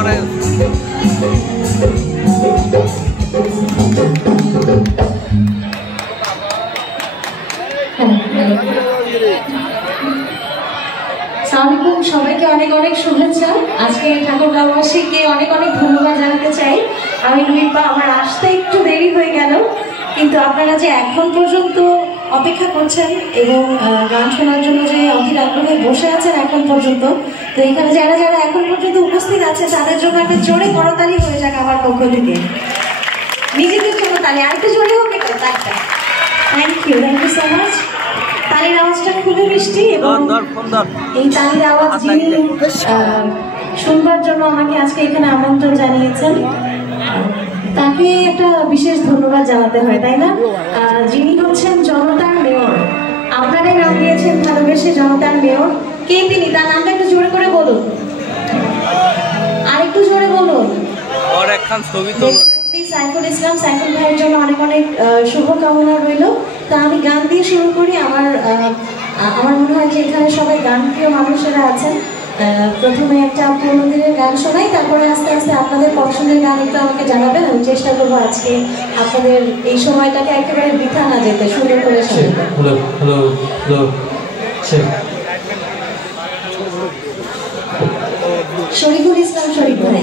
করেন। সবাইকে অনেক অনেক শুভেচ্ছা। আজকে ঠাকুরগাঁওবাসীকে অনেক অনেক ধন্যবাদ জানাতে চাই। আমি রুমিপা, আমার আসতে একটু দেরি হয়ে গেল, কিন্তু আপনারা যে এখন পর্যন্ত অপেক্ষা করছেন এবং গান শোনার জন্য যে অধীর আগ্রহে বসে আছেন এখন পর্যন্ত, তো এখানে যারা যারা এখন পর্যন্ত উপস্থিত আছে তাদের জন্য একটা জোরে করতালি হয়ে যাক আমার পক্ষ থেকে। নিজেদের জন্য তালি আরেকটু জোরে হোক, এটা তাইটা। Thank you so much. তালির আওয়াজটা খুবই মিষ্টি এবং এই তালির আওয়াজ যিনি শুনবার জন্য আমাকে আজকে এখানে আমন্ত্রণ জানিয়েছেন, তাকে একটা বিশেষ ধন্যবাদ জানাতে হয়, তাই না? যিনি হচ্ছেন জনতার মেয়র। আপনারাই নাম দিয়েছেন ভালোবেসে জনতার মেয়র। কে তিনি? তার নামটা একটু জোরে করে বলুন, আর একটু জোরে বলুন। সাইফুল ইসলাম, সাইফুল ভাইয়ের জন্য অনেক অনেক শুভকামনা রইল। তা আমি গান দিয়ে শুরু করি। আমার মনে হয় যে এখানে সবাই গান প্রিয় মানুষেরা আছেন। প্রথমে একটা পুরোনো দিনের গান শোনাই, তারপরে আস্তে আস্তে আপনাদের পছন্দের গান একটু আমাকে জানাবেন। আমি চেষ্টা করবো আজকে আপনাদের এই সময়টাকে একেবারে বৃথা না যেতে, সুন্দর করে শোনাতে। শরীফুল ইসলাম শরীফ ভাই।